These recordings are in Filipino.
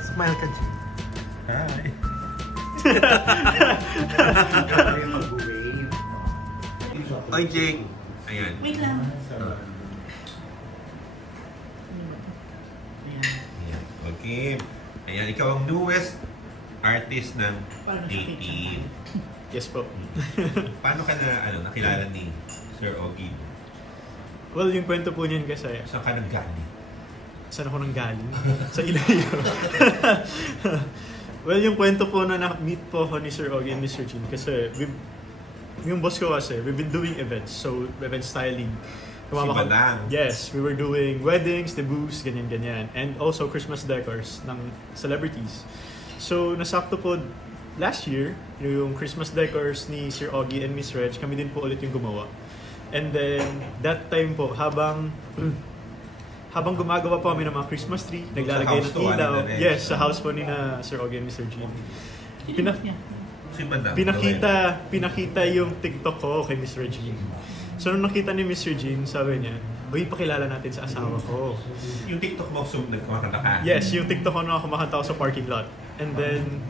Smile ka, G. Hi. Oy, Jake. Ayan. Wait lang. Ayan. Okay. Ayan, ikaw ang newest artist ng Parang sakit siya. 18. Yes po. Paano ka na nakilala ni Sir Ogie? Well, yung kwento po niyan kasi, Saan ka nanggaling? saan ako nang galing? Sa Iloilo. Well, yung kwento po na na-meet po ako ni Sir Ogie and Mr. Jean kasi yung boss ko kasi, we've been doing events. So, event styling. Si Badang. Yes, we were doing weddings, debuts, ganyan-ganyan. And also Christmas decors ng celebrities. So, nasakto po last year, yung Christmas decors ni Sir Ogie and Miss Reg, kami din po ulit yung gumawa. And then, that time po, habang gumagawa po kami ng mga Christmas tree, naglalagay house ng to, ilaw. ano na Yes, sa house po ni na Sir Ogie and Mr. Jean. Pina- Si Badang. pinakita yung TikTok ko kay Miss Regine. So nung nakita ni Miss Regine, sabi niya, uy, pakilala natin sa asawa ko. Yung TikTok mo, nagkumakanta ka? Yes, yung TikTok ko na kumakanta ako sa parking lot. And then,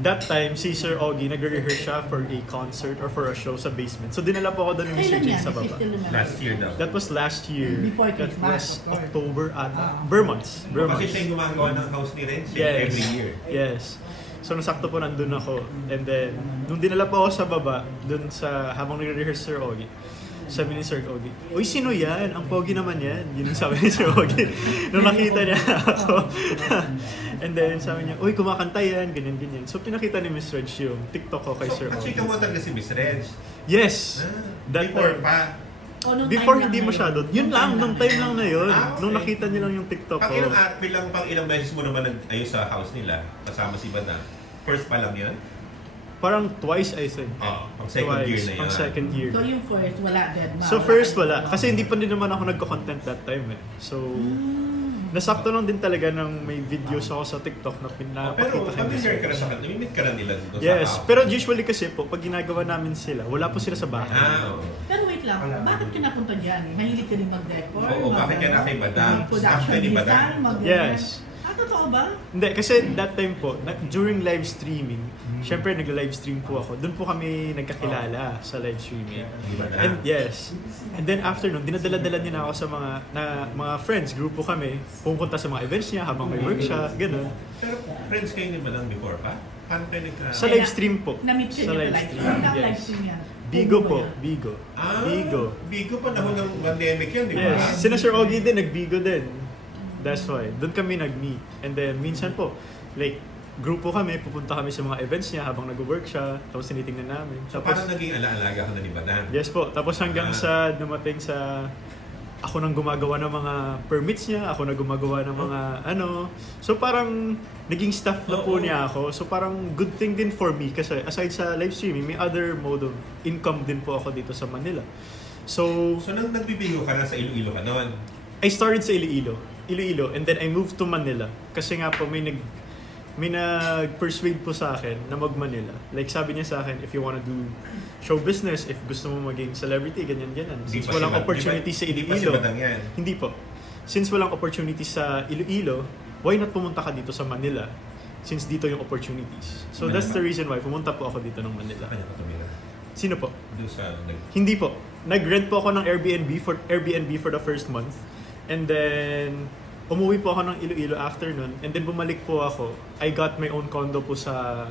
that time, si Sir Ogie, nagre-rehearse siya for a concert or for a show sa basement. So dinala po ako doon ni Miss Kailan Regine yan? sa baba. Still remember? Last year daw. That was last year. Before That Christmas, was of course. October ata. Vermonts. Kasi siya yung gumagawa ng house ni Ren every year. Yes. So nasakto po nandun ako. And then, nung dinala po ako sa baba, dun sa, habang nagre-rehearse Sir Ogie, sabi ni Sir Ogie, uy, sino yan? Ang pogi naman yan. Yun yung sabi ni Sir Ogie. Nung nakita niya ako. And then sabi niya, uy, kumakanta yan, ganyan-ganyan. So pinakita ni Miss Reg yung TikTok ko kay Sir So, Ogie. chika mo talaga si Miss Reg. Yes! That Before time. pa. O, nung Before time lang hindi na masyado. yun. Yun lang, nung time lang na yun. Okay. Nung nakita niya lang yung TikTok ko. Pang ilang beses mo naman nag-ayos sa house nila kasama si Badang? First pa lang yun? Parang twice, I think. Pang second year na yun. Pang second year. So yung first, wala dead ma. So first wala. Kasi hindi pa din naman ako nagko-content that time eh. So, nasakto lang din talaga ng may videos ako sa TikTok na Pero pinapakita kay Miss pag-share ka na Reg. sa kanila, namimit ka na nila dito sa Yes, house. pero usually kasi po, pag ginagawa namin sila, wala po sila sa bahay. Oo. Pero wait lang, bakit ka napunta dyan? Mahilig ka din mag-decor? Oo, bakit ka na kay Badang? Mag-production After ni Badang? design, mag- Yes. Totoo ba? Hindi, kasi that time po, during live streaming, syempre nagla-live stream po ako. Doon po kami nagkakilala sa live streaming. Di Badang? And yes. And then after nun, dinadala-dala niya na ako sa mga friends, grupo kami, pupunta sa mga events niya habang may work siya, gano'n. Pero friends kayo ni Badang before pa? Paano kayo nagka... Sa live stream po. Na-meet siya Sa niya live live stream, stream. Ang live yes. stream yan. Bigo Puro po, yan. Bigo. Ah, Bigo. Bigo pa naman ng pandemic yan, di ba? Yes. Sina Sir Ogie din, nag-Bigo din. That's why. Doon kami nag-meet. And then, minsan po, like, grupo kami, pupunta kami sa mga events niya habang nag-work siya, tapos tinitingnan namin. So, Tapos, parang naging alaga ka na ni Badang? yes po. Tapos hanggang sa dumating sa ako nang gumagawa ng mga permits niya, ako na gumagawa ng mga ano. So parang naging staff na po Oo. niya ako. So parang good thing din for me kasi aside sa live streaming, may other mode of income din po ako dito sa Manila. So So, nang nagbibigo ka na sa Iloilo ka noon? I started sa Iloilo, and then I moved to Manila kasi nga po may nag-persuade po sa akin na mag-Manila. Like sabi niya sa akin, if you wanna do show business, if gusto mo maging celebrity, ganyan-ganyan. Hindi Since pa walang si Bad- opportunity sa Hindi pa si Iloilo. Badang yan. Hindi po. Since walang opportunity sa Iloilo, why not pumunta ka dito sa Manila? Since dito yung opportunities. So that's the reason why pumunta po ako dito ng Manila. Kanya ka tumira. Sino po? Doon sa... Hindi po. Nag-rent po ako ng Airbnb for the first month. And then, umuwi po ako ng Iloilo after nun. And then bumalik po ako. I got my own condo po sa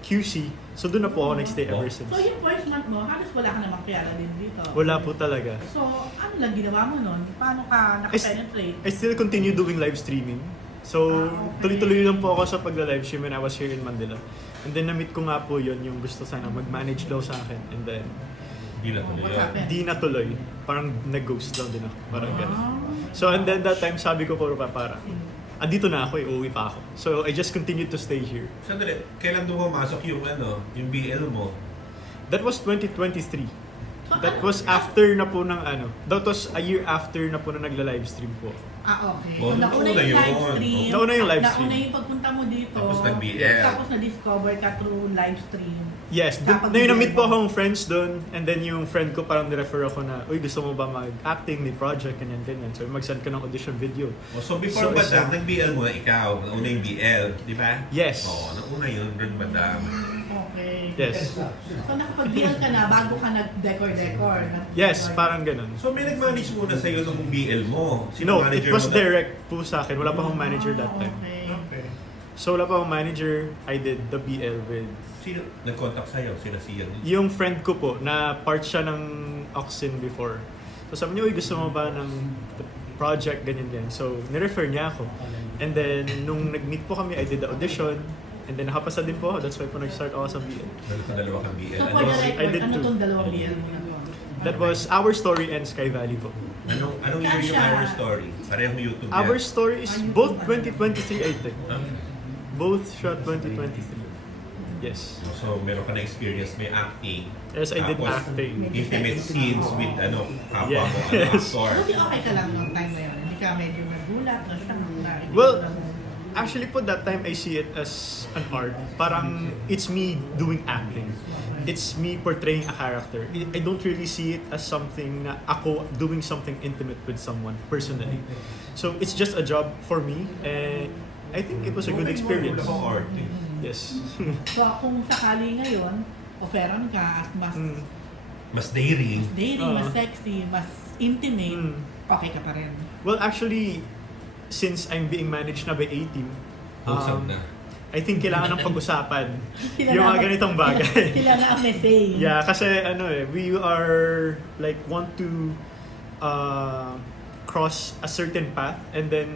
QC. So doon na po ako nagstay ever since. So yung first month mo, halos wala ka namang kilala din dito. Wala po talaga. So, ano lang ginawa mo nun? Paano ka nakapenetrate? I still continue doing live streaming. So, Okay. tuloy-tuloy lang po ako sa pagla-live stream when I was here in Manila. And then na-meet ko nga po yun, yung gusto sana mag-manage daw sa akin. And then, Hindi na tuloy What yun. happened? di natuloy. Parang nag-ghost daw din ako. Parang ganun. Ah. So, and then that time, sabi ko po parang, andito na ako uuwi pa ako. So, I just continued to stay here. Sandali, kailan doon pumasok yung yung BL mo? That was 2023. That was after na po ng that was a year after na po na nagla-live stream po. Ah, okay. Oh, So, nauna nauna yung live yun. stream. Nauna yung live stream. Nauna yung pagpunta mo dito. Tapos nag-BL. Tapos na-discover ka through live stream. Yes, Kapag na-meet po BL mo. akong friends doon, and then yung friend ko parang nirefer ako na, uy, gusto mo ba mag-acting, may project, ganyan. So mag-send ka ng audition video. So before So, Badam, isa- nag-BL muna ikaw. Nauna yung BL, di ba? Yes. Oo, nauna yun, Red Badam. Okay. Yes. So nakapag-BL ka na bago ka nag-decor. Yes, parang ganun. So may nag-manage muna sa'yo nung BL mo? No, it was mo na? direct po sa akin. Wala pa akong manager that time. Okay. Okay. So wala pa akong manager, I did the BL with Sino nag-contact sa'yo? Sila siya. yung friend ko po na part siya ng Oxen before. So sabi niya, uy, gusto mo ba ng project, ganyan. So nirefer niya ako. And then nung nag-meet po kami, I did the audition. And then nakapasa din po ako. That's why po nag-start ako sa BL. Dalawa kang BL. So Ano, for the I record, did ano too. tong dalawang BL mo na to? That was Our Story and Sky Valley po. anong year yung Kasha. Our Story? Parehong YouTube yan. Our Story is both 2023, I think. Ah. Both shot 2023. Yes. So meron ka na experience, may acting. Yes, I did Tapos, acting. Intimate scenes with kapwa mo, Yes. actor. Buti okay ka lang nung time na yun. Hindi ka medyo nagulat. O siya na. Well, actually po that time I see it as an art. Parang it's me doing acting. It's me portraying a character. I don't really see it as something na ako doing something intimate with someone personally. So it's just a job for me, and I think it was a good experience. Wala kang art. Yes. So kung sakali ngayon, offeran ka at mas Mm. Mas daring. daring, mas sexy, mas intimate, Mm. okay ka pa rin. Well, actually, since I'm being managed na by A-Team, Usap na. I think kailangan ng pag-usapan Sila yung na- mga ganitong bagay. Sila na ang message. Yeah, kasi we are like want to cross a certain path, and then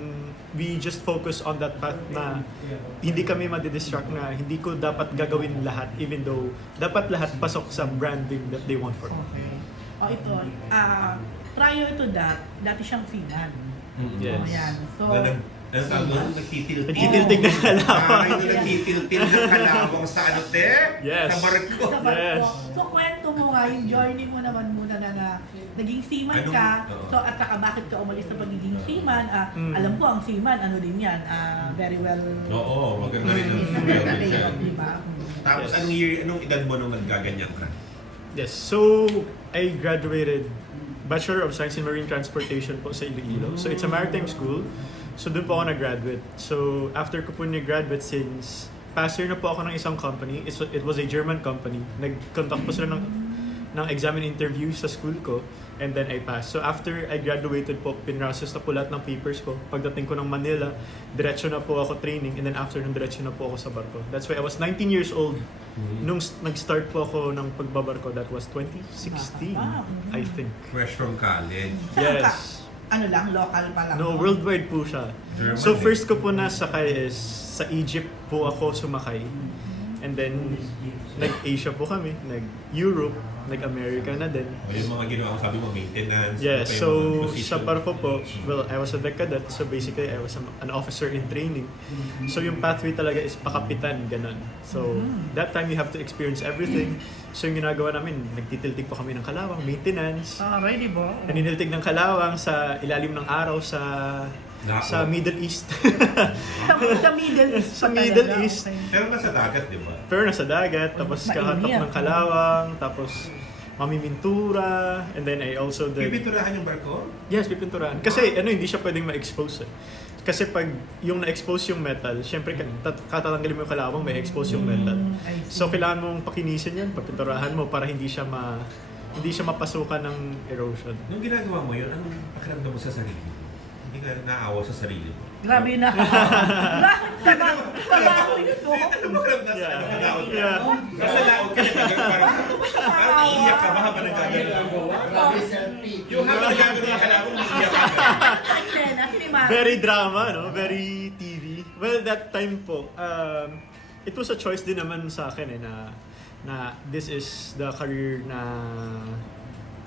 we just focus on that path na hindi kami madidistract na hindi ko dapat gagawin lahat, even though dapat lahat pasok sa branding that they want for me. Okay. O ito, prior to that, dati siyang seaman. Yes. Ayan. So, Ano tawag doon? Nagtitiltil. Nagtitiltig na kalawang. Ay, nung nagtitiltil ng kalawang sa ano, te? Yes. Sa barko. sa barko. Yes. So, kwento mo nga, yung journey mo naman muna na naging seaman Anong- ka. oo. So, at saka bakit ka umalis sa pagiging seaman? Alam ko, ang seaman, ano din yan, very well Oo, maganda rin ang nagre-relate, siya. di ba? Tapos Yes. anong edad mo nung naggaganyan ka? Yes. So, I graduated Bachelor of Science in Marine Transportation po sa Iloilo. So, it's a maritime school. So, doon po ako nag-graduate. So, after ko po nag-graduate, since passer na po ako ng isang company, it was a German company. Nag-conduct po sila ng exam and interview sa school ko, and then I passed. So, after I graduated po, pinrocess na po lahat ng papers ko. Pagdating ko ng Manila, diretso na po ako training, and then after nun, diretso na po ako sa barko. That's why I was 19 years old. Nung nag-start po ako ng pagbabarko, that was 2016, I think. Fresh from college. Saan ka? Yes. Ano lang, local pa lang? No, worldwide po siya. German So eh. first ko po nasakay is sa Egypt po ako sumakay. And then nag-Asia po kami, nag-Europe, nag-America na din. O yung mga ginawa ko, sabi mo, maintenance. Yes, ano pa yung so mga position? sa barko po, well, I was a deck cadet, so basically I was an officer in training. So yung pathway talaga is pakapitan, ganun. So that time you have to experience everything. So yung ginagawa namin, nagtitiltig pa kami ng kalawang, maintenance, Ready ba? naniniltig ng kalawang sa ilalim ng araw sa Nako. Middle East. Sa Middle East Sa pa Middle talaga, East. okay. Pero nasa dagat, di ba? Pero nasa dagat, tapos Mainit. kakatok ng kalawang, tapos mamimintura, and then I also did... Pipinturahan yung barko? Yes, pipinturahan. Kasi hindi siya pwedeng ma-expose eh. Kasi pag yung na-expose yung metal, syempre katatanggalin mo yung kalawang, may expose yung metal. I see. So kailangan mong pakinisin yan, papinturahan mo para hindi siya mapasukan ng erosion. Nung ginagawa mo yun, anong pakiramdam mo sa sarili? Hindi ka naawa sa sarili mo? Grabe na. Trabaho yun, no? Ano pakiramdam sa Yeah. nakalaot ka? Yeah. Nasa laot ka na parang iiyak ka ba habang nagagano? Yung habang nagagano yung kalawang, iiyak ka. Eksena, sinimara. Very drama, no? Very TV. Well, that time po, it was a choice din naman sa akin eh, na this is the career na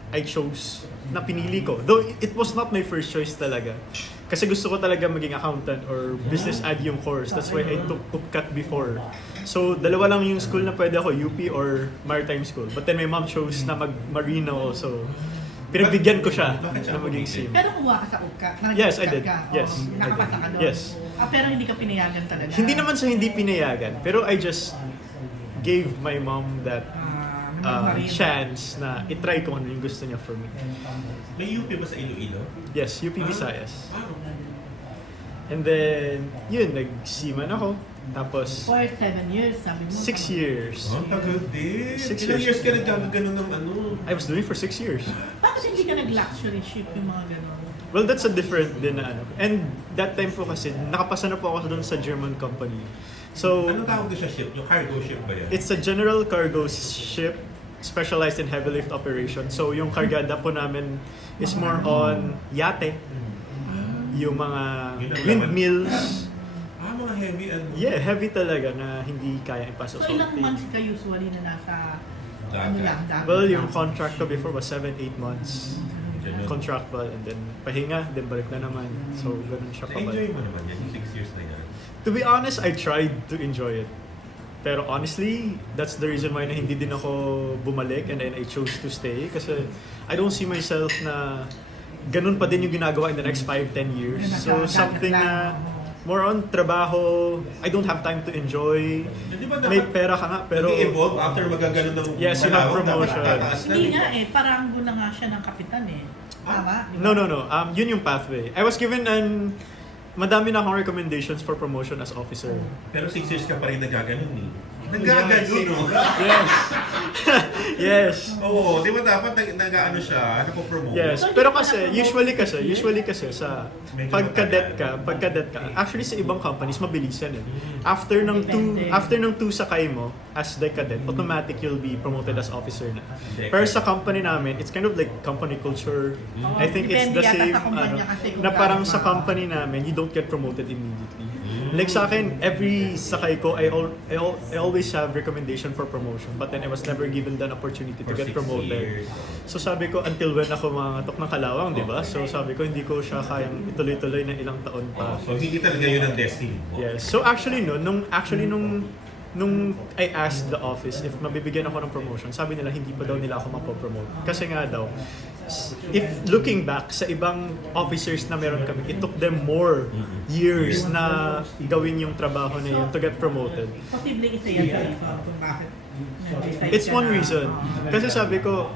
I chose, na pinili ko. Though it was not my first choice talaga. Kasi gusto ko talaga maging accountant or business ad yung course. That's why I took UPCAT before. So, dalawa lang yung school na pwede ako, UP or Maritime School. But then my mom chose na mag-marine ako, so pinagbigyan ko siya Bakit siya na maging pumilit? sim. Pero kumuha ka sa UPCAT. Yes, I did. Ka. Yes, Oh, I nakapasa did. ka doon. Yes. Pero hindi ka pinayagan talaga. Hindi naman sa hindi pinayagan, pero I just gave my mom that Marino. chance na itry kung ano yung gusto niya for me. May UP ba sa Iloilo? Yes, UP Visayas. Ah, And then, yun, nag-seaman ako. Tapos, For 7 years, sabi mo. 6 years. oh, tagal din. 6 Ilang years. years ka nagkaganon ng ano? I was doing it for 6 years. Bakit hindi ka nag-luxury ship yung mga gano'n? Well, that's a different din na ano. And that time po kasi, nakapasa na po ako doon sa German company. So, Anong tawag doon sa ship? Yung cargo ship ba yan? it's a general cargo ship specialized in heavy lift operation. So, yung kargada po namin is more on yate, yung mga windmills. Mga heavy ano? Yeah, heavy talaga na hindi kaya ipasok So sa ilang outage. months ka usually na nasa Dagat. ano lang, dagat Well, lang? yung contract ko before was 7-8 months. Ganun. Contractual, and then pahinga, then balik na naman. So, ganun siya Enjoy pabalik. mo naman yan, yung 6 years na yan. To be honest, I tried to enjoy it. Pero honestly, that's the reason why na hindi din ako bumalik and then I chose to stay kasi I don't see myself na ganun pa din yung ginagawa in the next 5-10 years. So something na more on trabaho, I don't have time to enjoy. Di ba May dapat pera ka nga pero evolve after magaganon ng Yes, you have panahon, dapat promotion. tataas na, Hindi di ba? nga eh, parang doon na nga siya ng kapitan eh. Tama? Di ba? no. Yun yung pathway. I was given madami na akong recommendations for promotion as officer. Pero 6 years ka pa rin nagaganon eh. Nagaganon, no? Yes. Yes. Oo, di ba dapat nag-ano siya, ano po promote? Yes, pero kasi usually kasi sa pagkadet ka, actually sa ibang companies mabilis yan eh. After ng 2 sakay mo as the cadet, automatic you'll be promoted as officer na. Pero sa company namin, it's kind of like company culture. I think it's Depende the yata same sa kumpanya kasi kung na parang gaano sa ka. company namin, you don't get promoted immediately. Like sa akin, every sakay ko, I always have recommendation for promotion, but then I was never given the opportunity to For get 6 promoted. years. So sabi ko, until when ako mangatok ng kalawang, di ba? So sabi ko, hindi ko siya kayang ituloy-tuloy na ilang taon pa. So hindi talaga yun ang destiny mo. Yes. So actually, nung I asked the office if mabibigyan ako ng promotion, sabi nila hindi pa daw nila ako mapopromote. Kasi nga daw, if looking back sa ibang officers na meron kami, it took them more years na gawin yung trabaho na yun to get promoted. Posible isa yan sa reason kung bakit nag-decide It's ka one na, reason. oo. Kasi sabi ko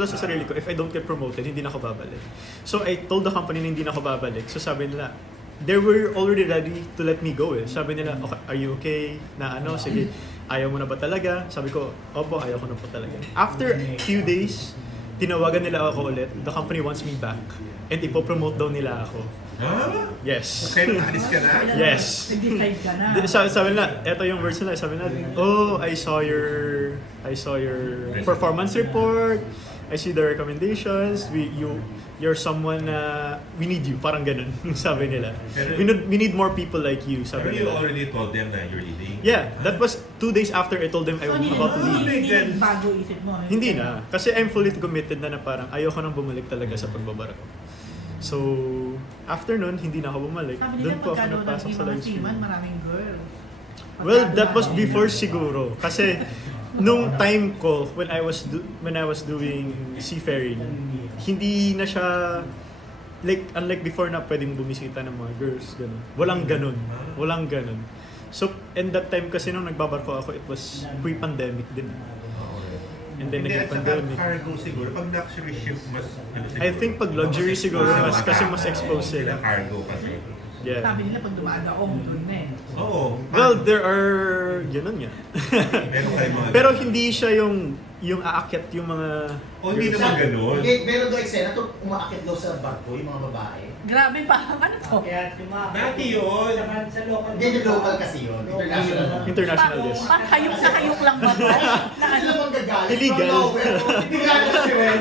sa sarili ko, if I don't get promoted, hindi na ako babalik. So I told the company na hindi na ako babalik. So sabi nila, they were already ready to let me go eh. Sabi nila, okay, are you okay? Na ano, sige, ayaw mo na ba talaga? Sabi ko, opo, ayaw ko na po talaga. After a few days, tinawagan nila ako ulit. The company wants me back. And ipopromote daw nila ako. Ha? Yes. Okay, alis ka na? Yes. Nag-decide ka na. Sabi nila, eto yung words nila. Sabi nila, oh, I saw your performance report. I see the recommendations. You're someone we need you. Parang ganun. Sabi nila. We need more people like you. Pero Sabi you nila. already told them na you're leaving. Yeah, that was 2 days after I told them I So, was about to leave. hindi bago isip mo. Hindi na. Kasi I'm fully committed na parang ayoko nang bumalik talaga sa pagbabarako. So, after nun, hindi na ako bumalik. Sabi nila Doon po ako pagkano nagpasok ng sa mga live stream. seaman, maraming girls. Well, that was before siguro. Kasi nung time ko when I was doing seafaring, hindi na siya unlike before na pwedeng bumisita ng mga girls, ganun. Walang ganun. So, and that time kasi nung nagbabarko ako, it was pre-pandemic din. And then Hindi, at saka nag-pandemic. cargo siguro. Pag luxury ship, mas ano siguro? I think pag luxury siguro, exposed mas kasi mas exposed sila. Cargo kasi. Yeah. Sabi nila pag dumaan ako, doon na eh. Oo. Well, there are ganun nga. Meron kayo mga... Pero hindi siya yung aakyat yung mga O hindi naman ganun. Hindi, meron daw eksena to umaakit daw sa barko yung mga babae. Grabe parang ano to? Dati yun. Hindi, yung local kasi yun. International. international yes. Parang hayok na hayok lang ba to? Na Sila ano? bang gagalit? Illegal. From nowhere. Illegal kasi yun.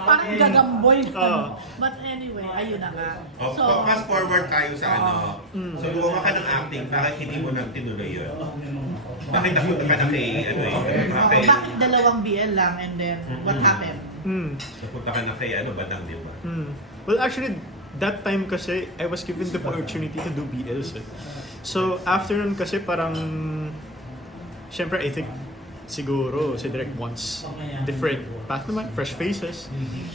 Parang gagamboy. Oo. But anyway, ayun na nga. O, So, fast forward tayo sa ano. Mm. So, gumawa ka ng acting, bakit hindi mo nang tinuloy yun? Bakit napunta ka na kay, ano eh, kay, bakit dalawang BL lang and then what happened? napunta ka na kay, ano, Badang, di ba? Well, actually, that time kasi, I was given the opportunity to do BLs. Eh. So, after nun kasi parang, syempre, I think, siguro, si Direk wants different path naman, fresh faces.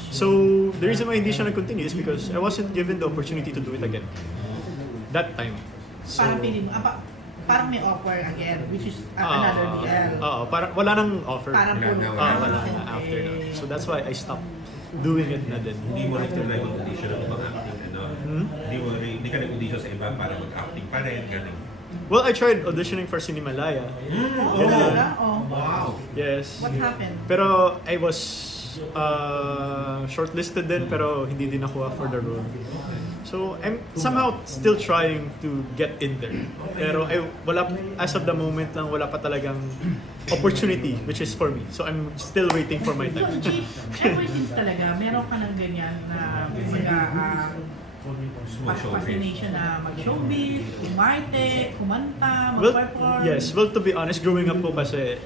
So, the reason why hindi siya nag-continue is because I wasn't given the opportunity to do it again. That time. So, Parang pili mo, parang may offer again, which is another BL. Oo, parang wala nang offer. Parang Wala puro na, Wala okay. na after na. So that's why I stopped doing it na din. Hindi mo rin tinry mag-audition ng ibang acting, ano? Hindi ka nag-audition sa iba para mag-acting pa rin, ganun. Well, I tried auditioning for Cinemalaya. Oh, Yun lang. wala? Oh. Wow! Yes. What happened? Pero I was shortlisted din pero hindi din nakuha for the role. So I'm somehow still trying to get in there. Pero wala, as of the moment lang, wala pa talagang opportunity which is for me. So I'm still waiting for my So, time. G, ever since talaga, meron ka ng ganyan na fascination na mag-showbiz, kumarte, kumanta, Well, mag-perform. yes. Well, to be honest, growing up po kasi,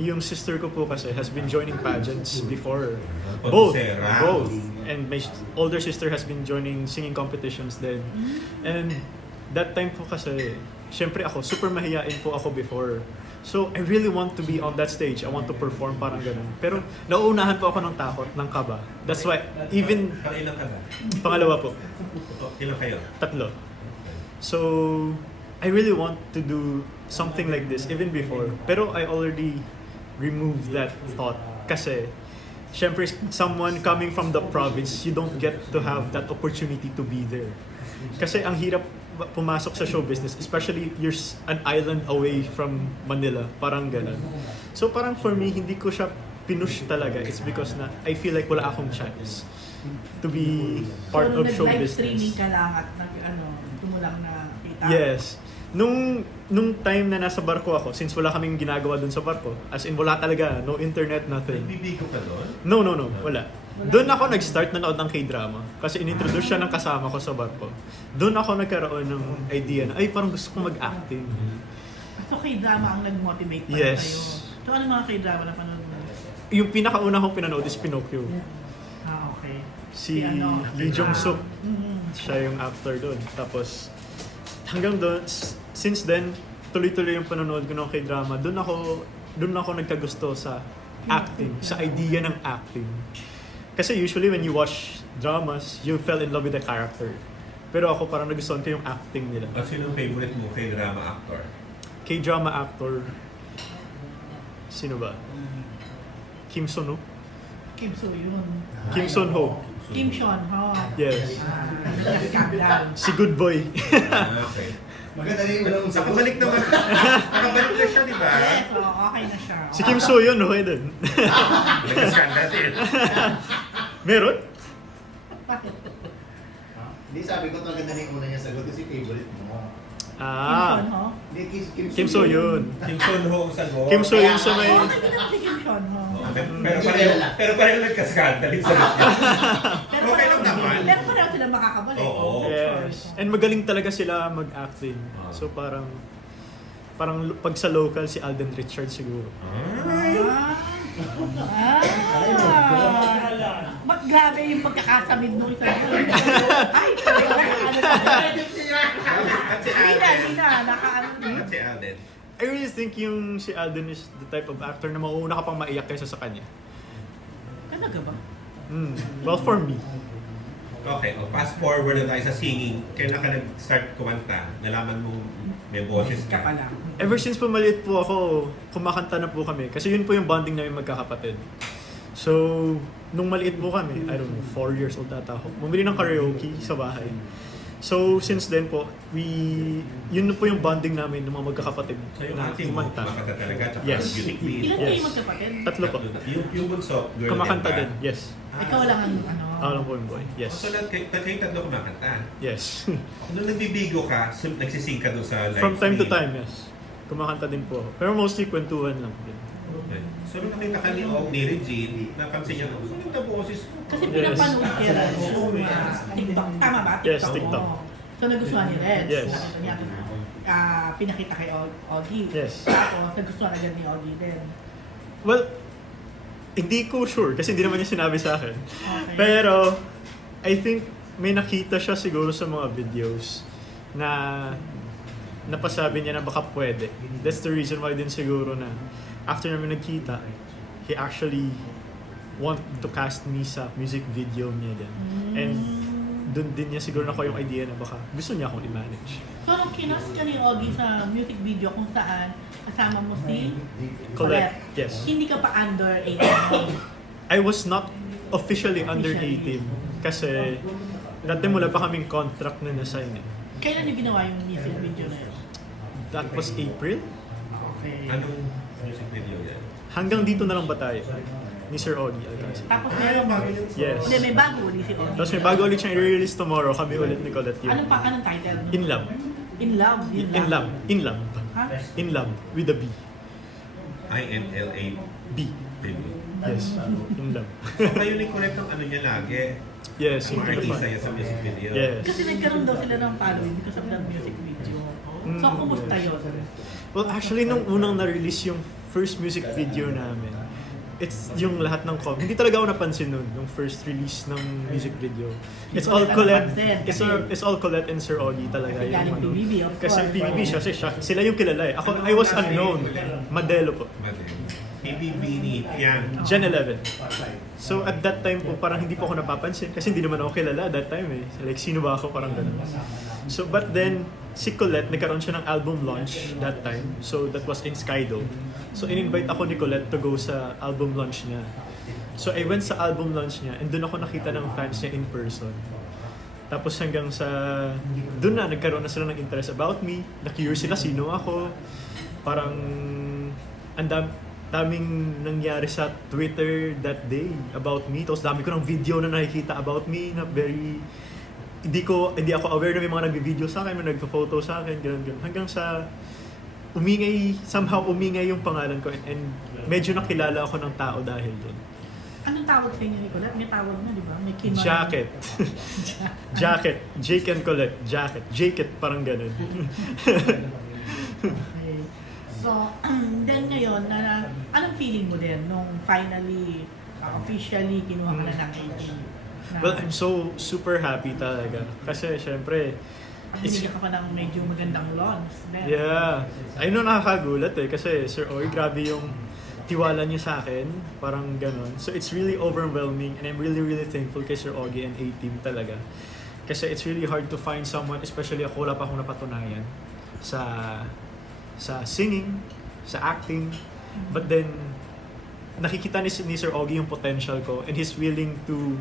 yung sister ko po kasi has been joining pageants before. Both. Sarah. Both. And my older sister has been joining singing competitions then. And that time po kasi, syempre ako, super mahiyain po ako before. So, I really want to be on that stage. I want to perform parang ganun. Pero, nauunahan po ako ng takot, ng kaba. That's why, even Kailan ka ba? pangalawa po, Ilan kayo? 3. So, I really want to do something like this even before. Pero I already removed that thought. Kasi, syempre, someone coming from the province, you don't get to have that opportunity to be there. Kasi ang hirap pumasok sa show business, especially you're an island away from Manila, parang ganun. So parang for me, hindi ko siya pinush talaga. It's because na I feel like wala akong chance to be part So, of show nag-live business. streaming ka lang at tumulang na kita. Yes. Nung time na nasa barko ako, since wala kaming ginagawa dun sa barko, as in wala talaga, no internet, nothing. Nagbibigo ka doon? No, wala. Doon ako nag-start nanood ng K-drama kasi inintroduce siya ng kasama ko sa barko. Doon ako nagkaroon ng idea na, ay parang gusto kong mag-acting. So, K-drama ang nag-motivate para Yes. sa'yo. So, ano mga K-drama na panood mo? Yung pinakauna kong pinanood is Pinocchio. Okay. Si Lee Jong-suk, Mhm. siya yung actor doon. Tapos hanggang doon, since then, tuloy-tuloy yung panonood ko ng K-drama. Doon ako nagkagusto sa acting, sa idea ng acting. Kasi usually when you watch dramas, you fell in love with the character. Pero ako parang nagustuhan ko yung acting nila. At sino ang favorite mo kay drama actor? K-drama actor, sino ba? Kim Son-ho? Kim So-yoon. Kim Son-ho. Kim Seon-ho. Yes. Scandal. Si Good Boy. Okay. Maganda rin yung unang sagot. Nakabalik naman. Nakabalik na siya, di ba? Yes, so, okay na siya. Si Kim So-yoon, okay din. Nag-scandal din. Meron? Bakit? Hindi, sabi ko maganda rin yung una niya sagot kasi favorite mo. Kim Ah, Seon-ho? Hindi, Kim So-yoon. Kim Son-ho ang sagot. Kim So-yoon sa may... Okay din naman si Kim Seon-ho. Pero pareho nagka-scandal yung sagot niya. Pero Okay lang naman. Pero pareho sila makakabalik. Oo. Of Yes. course. And magaling talaga sila mag-acting. So parang pag sa local si Alden Richards siguro. Ba't grabe yung pagkakasamid mo isa yun? Ay, ano At si Hindi na, nakaano din. At si Alden. I really think yung si Alden is the type of actor na mauuna ka pang maiyak kaysa sa kanya. Talaga ba? Well, for me. Okay, fast forward na tayo sa singing. Kailan ka nag-start kumanta? Nalaman mo may boses Ka ka. pa lang. Ever since po maliit po ako, kumakanta na po kami. Kasi yun po yung bonding namin magkakapatid. So, nung maliit po kami, I don't know, 4 years old ata ako, bumili ng karaoke sa bahay. So, since then po, yun na po yung bonding namin ng mga magkakapatid So yung na acting mo, kumanta. kumakanta talaga, tsaka Yes. music video. Ilan Yes. kayo magkapatid? 3 po. Yung bunso, girl Kumakanta band din, ba? yes. Ikaw lang ang ano. Ako lang po yung boy, yes. So lahat kayong tatlo kumakanta. Yes. Nung nagbibigo ka, nagsising ka doon sa live From time to stream. time, yes. Kumakanta din po ako. Pero mostly kwentuhan lang din. Okay. So nung nakita ka ni Regine, napansin niya, gusto nyo yung boses ko. Kasi Yes. pinapanood kaya rin TikTok. Tama ba? Yes, TikTok. TikTok. mo. So nagustuhan ni Reds. Yes. Nakita niya. Pinakita kay Ogie. Yes. Tapos nagustuhan agad ni Ogie din. Well, hindi ko sure kasi hindi naman niya sinabi sa akin. Okay. Pero, I think may nakita siya siguro sa mga videos na napasabi niya na baka pwede. That's the reason why din siguro na after namin nagkita, he actually want to cast me sa music video niya din. And doon din niya siguro nakuha yung idea na baka gusto niya akong i-manage. So, nung kinas ka ni Ogie sa music video kung saan kasama mo si Colette, yes. Hindi ka pa under 18. I was not officially under 18 kasi dati wala pa kaming contract na na-sign eh. Kailan yung ginawa yung music video na yun? That was April. Okay. Anong music video yan? Hanggang dito na lang ba tayo? Ni Sir Ogie Alcacid. Tapos meron bago yun. Yes. Hindi, may bago ulit si Ogie. Tapos may bago ulit siyang i-release tomorrow. Kami ulit ni Colette yun. Anong title? In Love. In Love. In Love. In Love. Ha? In Love. With a B. INLA. B. Baby. Yes. In Love. So kayo ni Colette ang ano niya lagi. Yes. Ang Yung artista pinaka- niya sa music video. Yes. Kasi nagkaroon daw sila ng following because of that music video. So, kumusta yun? Well, actually, nung unang na-release yung first music video namin, it's yung lahat ng hindi talaga ako napansin nun, nung first release ng music video. It's all Colette, it's all Colette and Sir Ogie talaga. Kasi galing ano. PBB, of Kasi course. PBB siya, sila yung kilala eh. Ako, I was unknown. Madelo po. PBB ni Pian. Gen 11. So at that time po, parang hindi po ako napapansin kasi hindi naman ako kilala that time eh. Like, sino ba ako? Parang ganun. So, but then, si Colette, nagkaroon siya ng album launch that time. So, that was in Skydo. So, in-invite ako ni Colette to go sa album launch niya. So, I went sa album launch niya and doon ako nakita ng fans niya in person. Tapos hanggang sa, doon na, nagkaroon na sila ng interest about me. Na-curious sila sino ako. Parang, daming nangyari sa Twitter that day about me. Tapos dami ko ng video na nakikita about me na very... Hindi ako aware na may mga nagbi-video sa akin, may nagpo-photo sa akin, gano'n. Hanggang sa somehow umingay yung pangalan ko and medyo nakilala ako ng tao dahil doon. Anong tawag sa inyo ni Colette? May tawag na, di ba? May kinman. Jacket. Jacket. Jake and Colette. Jacket. Jacket, parang gano'n. Okay. So, then ngayon, anong feeling mo din nung finally, officially, kinuha ka na ng 18? Well, I'm so super happy talaga. Kasi syempre, Binigyan ka pa ng medyo magandang lawns. yeah. I know nakakagulat eh. Kasi Sir Ogie, grabe yung tiwala niya sa akin. Parang ganon. So it's really overwhelming and I'm really, really thankful kay Sir Ogie and A-Team talaga. Kasi it's really hard to find someone, especially ako, wala pa akong napatunayan sa singing, sa acting. But then, nakikita ni Sir Ogie yung potential ko and he's willing to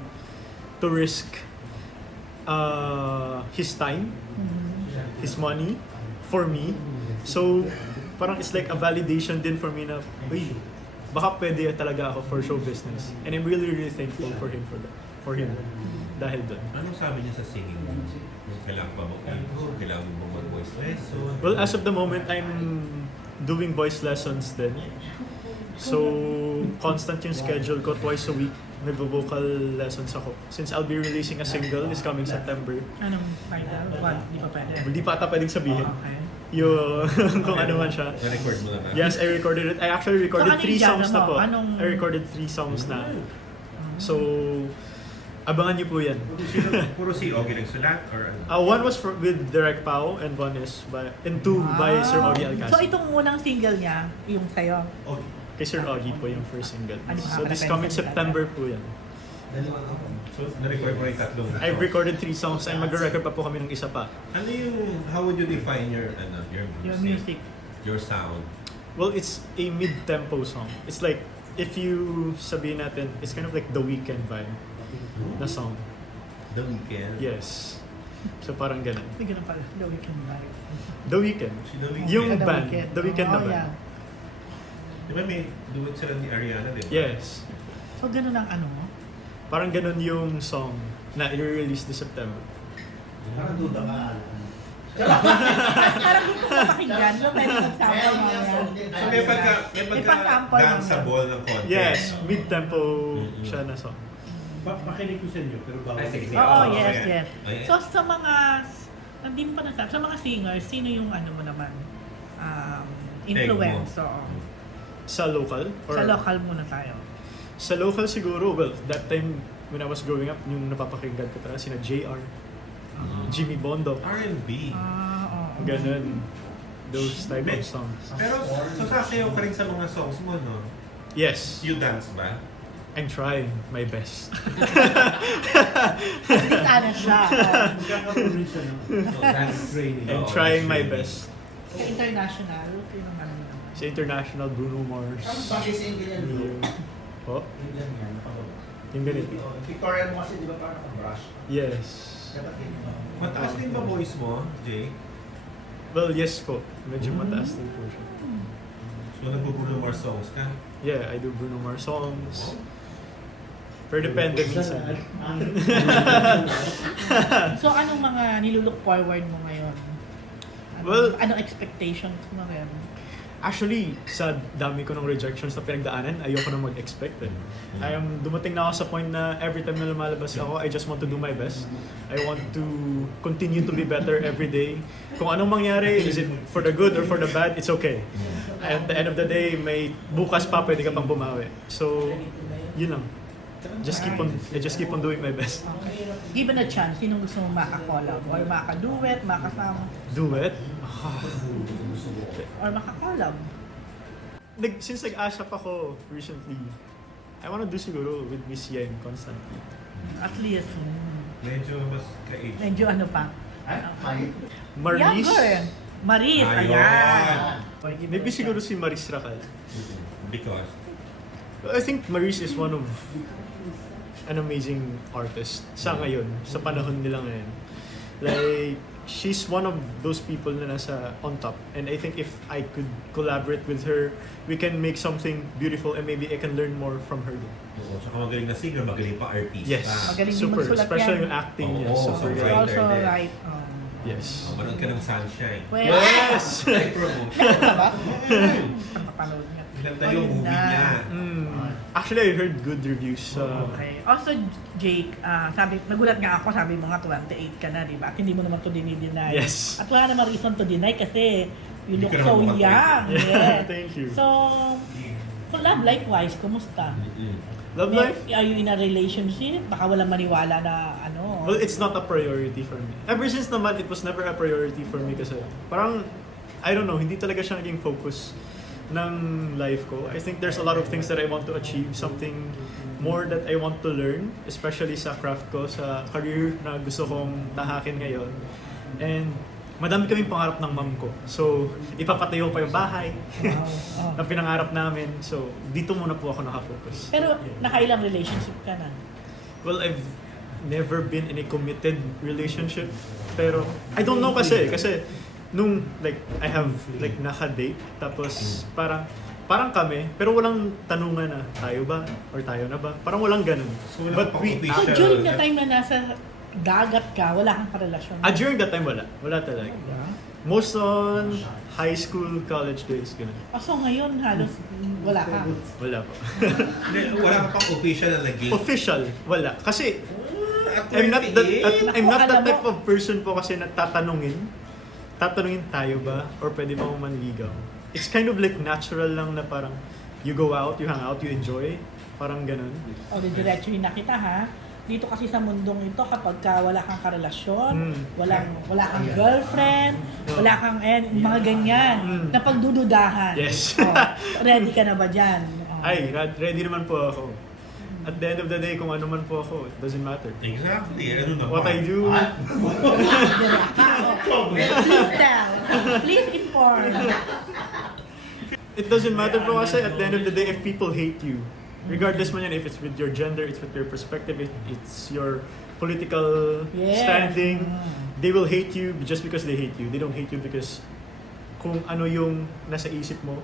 risk his time, his money for me. So, parang it's like a validation din for me na, uy, baka pwede talaga ako for show business. And I'm really, really thankful for him for him. Dahil doon. Anong sabi niya sa singing mo? Kailangan ba mag-intro? Kailangan mo mag-voice lesson? Well, as of the moment, I'm doing voice lessons din. So, constant yung schedule ko, twice a week. Nagvo-vocal lessons ako. Since I'll be releasing a single this coming September. Anong title? One, di pa pwede. Hindi pa ata pwedeng sabihin. Okay. Yung kung ano man siya. Na-record mo na ba? Yes, I recorded it. I actually recorded So, ano 3 yung songs genre na mo? po. Anong- I recorded 3 songs na. So, abangan niyo po yan. Puro si Ogie nagsulat or ano? One was with Direk Pao and one is two by Sir Ogie Alcacid. So, itong unang single niya, yung sa'yo. Ogie. Kay Sir Ogie po yung first single. Ano So this makakapenta coming sa September po yan. So, na-record mo rin tatlong I've recorded 3 songs and mag-record pa po kami ng isa pa. Ano yung, how would you define your Your music. Your sound? Well, it's a mid-tempo song. It's like, if you sabihin natin, it's kind of like The Weeknd vibe na song. The Weeknd? Yes. So parang ganun. May ganun pala. The Weeknd vibe. The Weeknd. Si The Weeknd. Yung The band. Weeknd. The Weeknd na Oh, band. yeah. Di ba may duet sila ni Ariana, di ba? Yes. So, ganun ang ano mo? Parang ganun yung song na i-release this September. Parang duda ka. Parang gusto ko pakinggan. So, pwede mag-sample mo yan. So may pagka pang-sample danceable ng konti. Yes, mid-tempo siya na song. Makinig ko sa inyo, pero bawal. Ay, sige, sige. Oo, Oo, yes, sige. yes. Ay, So, sa mga, hindi mo pa nasabi, sa mga singers, sino yung ano mo naman? Influence, oo. Sa local? Or Sa local muna tayo. Sa local siguro, well, that time when I was growing up, yung napapakinggan ko talaga sina JR, Jimmy Bondo, R&B. Oo. ganun. Those type of songs. Pero so sasayaw ka rin sa mga songs mo, no? Yes. You dance ba? I'm trying my best. At least ano siya. Magkakaroon rin siya ng training. I'm trying my best. Sa international, yun ang ano naman. Sa international, Bruno Mars. Ang bagay sa yung ganyan, bro. Oh, Yung ganyan, napakababa. yung ganito. Victorian mo kasi, di ba parang naka-brush? Yes. Dapat ganyan. Mataas din ba voice mo, Jay? Well, yes po. Medyo mataas din po siya. So nagpo-Bruno Mars songs ka? Yeah, I do Bruno Mars songs. Pero depende minsan. So, anong mga nilulook forward mo ngayon? Anong expectations mo ngayon? Actually, sa dami ko ng rejections na pinagdaanan, ayoko na mag-expect eh. Dumating na ako sa point na every time na lumalabas ako, I just want to do my best. I want to continue to be better every day. Kung anong mangyari, is it for the good or for the bad, it's okay. At the end of the day, may bukas pa, pwede ka pang bumawi. So, yun lang. I just keep on doing my best. Okay. Given a chance, sinong gusto mong makakollab? Or makaduet, makasama? Duet? Or makakollab? Since nag-ASAP ako recently, I wanna do siguro with Miss Yen constantly. At least, Medyo mas ka-age. medyo ano pa? Ay, Maris? Younger. Maris, Ayun. ayan. Maybe siguro si Maris Racal. Because? I think Maris is one of an amazing artist sa ngayon, sa panahon nila ngayon. Like, she's one of those people na nasa on top. And I think if I could collaborate with her, we can make something beautiful and maybe I can learn more from her. Oo, saka magaling na singer, magaling pa artista. Yes, Magaling din super. magsulat Especially yan. yung acting niya. Oo, Super. It's writer also din. right. Yes. Oh, manood ka ng Sunshine. Well, Yes! Ay, promote. Meron ba? Papanood niya. Ganda yung movie niya. Actually, I heard good reviews. Okay. Also, Jake, nagulat nga ako, sabi mo nga 28 ka na, di ba? At hindi mo naman to dinideny. Yes. At wala naman reason to deny kasi you Hindi look ka so naman young. Yeah, Yeah. thank you. So, love life-wise, kumusta? Love life? Are you in a relationship? Baka walang maniwala na ano. Well, it's not a priority for me. Ever since naman, it was never a priority for me kasi parang, I don't know, hindi talaga siya naging focus ng life ko. I think there's a lot of things that I want to achieve, something more that I want to learn, especially sa craft ko, sa career na gusto kong tahakin ngayon. And madami kaming pangarap ng mom ko. So, ipapatayo pa yung bahay Wow. na pinangarap namin. So, dito muna po ako nakafocus. Pero nakailang relationship ka na? Well, I've never been in a committed relationship. Pero, I don't know kasi nung, like, I have, like, naka-date. Tapos, parang kami, pero walang tanungan na, tayo ba? Or tayo na ba? Parang walang ganun. So, wala pang official. Oh, during the time na nasa dagat ka, wala kang karelasyon. During that time, wala. Wala talaga. Most on high school, college days, ganun. So ngayon, halos wala ka. Wala po. Hindi, wala ka pang official na naging. Official, wala. Kasi, At I'm not 28? that Naku, type alam mo- of person po kasi na tatanungin tayo ba? Or pwede ba mo manligaw? It's kind of like natural lang na parang you go out, you hang out, you enjoy. Parang ganun. O, diretsuhin na kita ha. Dito kasi sa mundong ito, kapag wala kang karelasyon, wala kang girlfriend, wala kang mga ganyan, na pagdududahan. Yes. O, ready ka na ba dyan? O. Ay, ready naman po ako. At the end of the day, kung ano man po ako, it doesn't matter. Exactly. Ano naman? What I do, Please tell. Please inform. it doesn't matter po kasi at the end of the day, if people hate you, regardless man yan, if it's with your gender, it's with your perspective, it's your political Yes. standing, they will hate you just because they hate you. They don't hate you because kung ano yung nasa isip mo,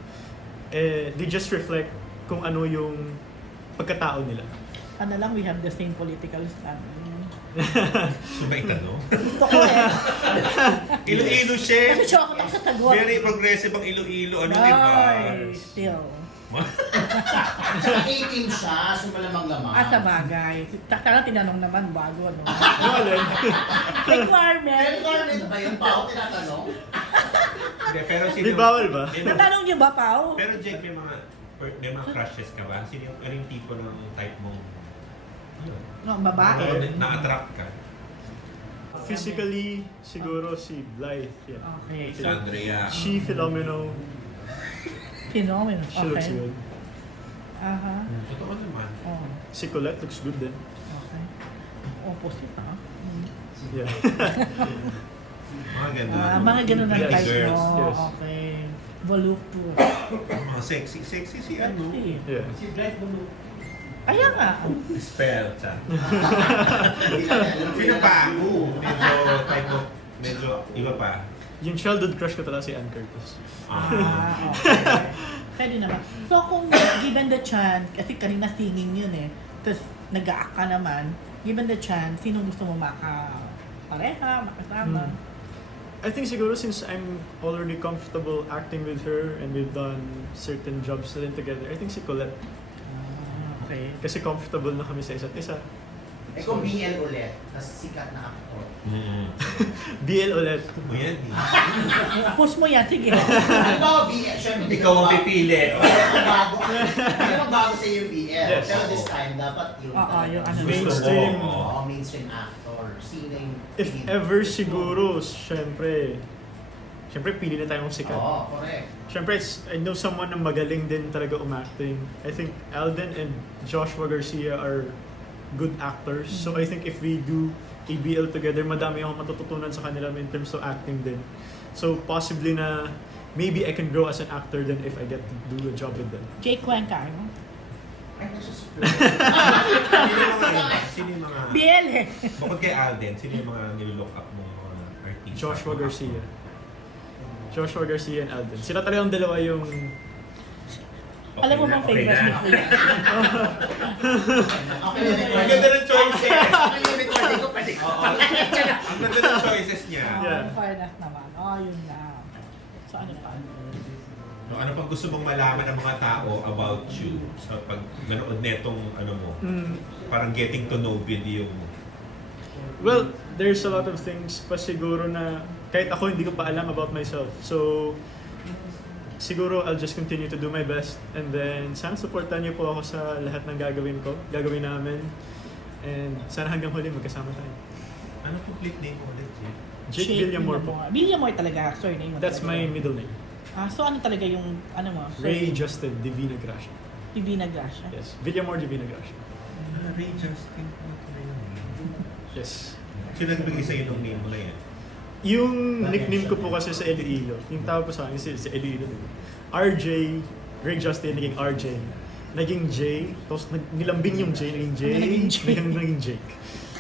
they just reflect kung ano yung pagkatao nila. Ano lang, we have the same political stand. So ba itanong? Gusto ko Iloilo, chef. Kasi chocolate ako sa tagot. Very progressive ang Iloilo. Ano iba? Ay, still. sa 18 siya, so malamang-lamang. Sa bagay. Taka tinanong naman bago ano. Wala. Requirement. Requirement ba yun, Pao? Tinatanong? Hindi, pero sino? Di bawal ba? Natanong niyo ba, Pao? Pero Jake, may mga crushes ka ba? Sino yung tipo ng type mong No, babae. na-attract ka? Physically, siguro si Blythe. Yeah. Okay. Si Andrea. She phenomenal. Phenomenal. She looks Okay. good. Aha. Totoo naman. Oh, Si Colette looks good din. okay. Opposite, ha? Yeah. Mga ganun. Mga ganun ang Yes. type Girls, mo. yes. Okay. Voluptuous. Mga sexy. Sexy si ano. Sexy. Yeah. Si Bright Bulu. Kaya nga. Spell, siya. Hindi natin alam. Sino pa? Medyo type of, medyo iba pa. Yung childhood crush ko talaga si Ann Curtis. Okay. Pwede naman. So kung given the chance, kasi kanina singing yun eh, tapos nag-a-act ka naman, given the chance, sino gusto mo makapareha, makasama? I think siguro since I'm already comfortable acting with her and we've done certain jobs na rin together, I think si Colette. Okay. Kasi comfortable na kami sa isa't isa. Eh kung BL ulit, tas sikat na actor. BL ulit. O yan. Push mo yan, sige. Ano ba BL? Siyempre, Ikaw ang pipili. Hindi naman bago sa yung BL. Yes. Pero this time, dapat yung Oo, yung ano, Mainstream. Oo, mainstream actor. Sino yung If ever siguro, syempre pili na tayong sikat. Oo, correct. Syempre, I know someone na magaling din talaga umacting. I think Alden and Joshua Garcia are good actors. So I think if we do ABL together, madami akong matututunan sa kanila in terms of acting din. So possibly na maybe I can grow as an actor then if I get to do a job with them. Jake Cuenca, ano? Ay, nasusunod. Sino yung mga... BL eh. Bukod kay Alden, sino yung mga nilook up mo mga artist? Joshua Garcia. Joshua Garcia and Alden. Sila talaga yung dalawa yung... Alam mo bang favorite ni Kuya? Okay na Ang ganda ng choices! Okay yung recording ko, pwede ko. Oo. Ang ganda ng choices niya. Yeah. Fairness naman. Oh, yun na. So ano pa? No, ano pang gusto mong malaman ng mga tao about you? Sa pag nanood netong ano mo, parang getting to know video mo. Well, there's a lot of things pa siguro na kahit ako hindi ko pa alam about myself. So, siguro I'll just continue to do my best and then sana supportan niyo po ako sa lahat ng gagawin namin. And sana hanggang huli magkasama tayo. Ano complete name mo ulit, Jake? Jake Villamor po. Villamor talaga, surname mo That's talaga. my middle name. So ano talaga yung, ano mo? Ray Justin Divina Gracia. Divina Gracia. Yes, Villamor Divina Gracia. Ray Justin. Yes. Sino nagbigay sa'yo ng name mo na yan? Yung nickname ko po kasi sa Iloilo, yung tawag po sa akin si Iloilo. RJ, Ray Justin, naging RJ. Naging J, tapos nilambing yung J, naging J, Naging J. naging Jake.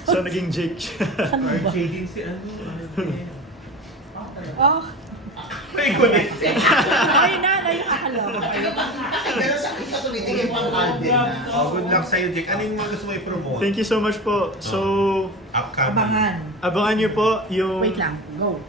So naging Jake siya. RJ din si ano? Oh, May connect. ay na yung akala ko. Pero sa akin, tumitingin pang Alden na. Oh, good luck sa'yo, Jake. Ano yung mga gusto mo i-promote? Thank you so much po. So, Upcoming. Abangan. niyo po yung... Wait lang, go.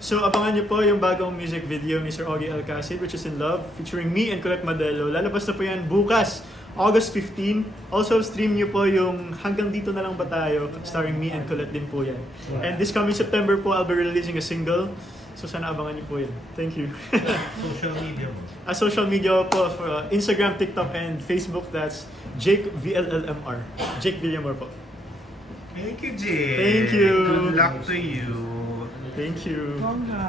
So, abangan niyo po yung bagong music video ni Sir Ogie Alcacid, which is In Love, featuring me and Colette Madelo. Lalabas na po yan bukas, August 15. Also, stream niyo po yung Hanggang Dito Na Lang Ba Tayo, starring me and Colette din po yan. And this coming September po, I'll be releasing a single. So, sana abangan niyo po yan. Thank you. Social media mo. Social media po, for, Instagram, TikTok, and Facebook, that's Jake VLLMR. Jake Villamor po. Thank you, Jake. Thank you. Good luck to you. Thank you. Bongga.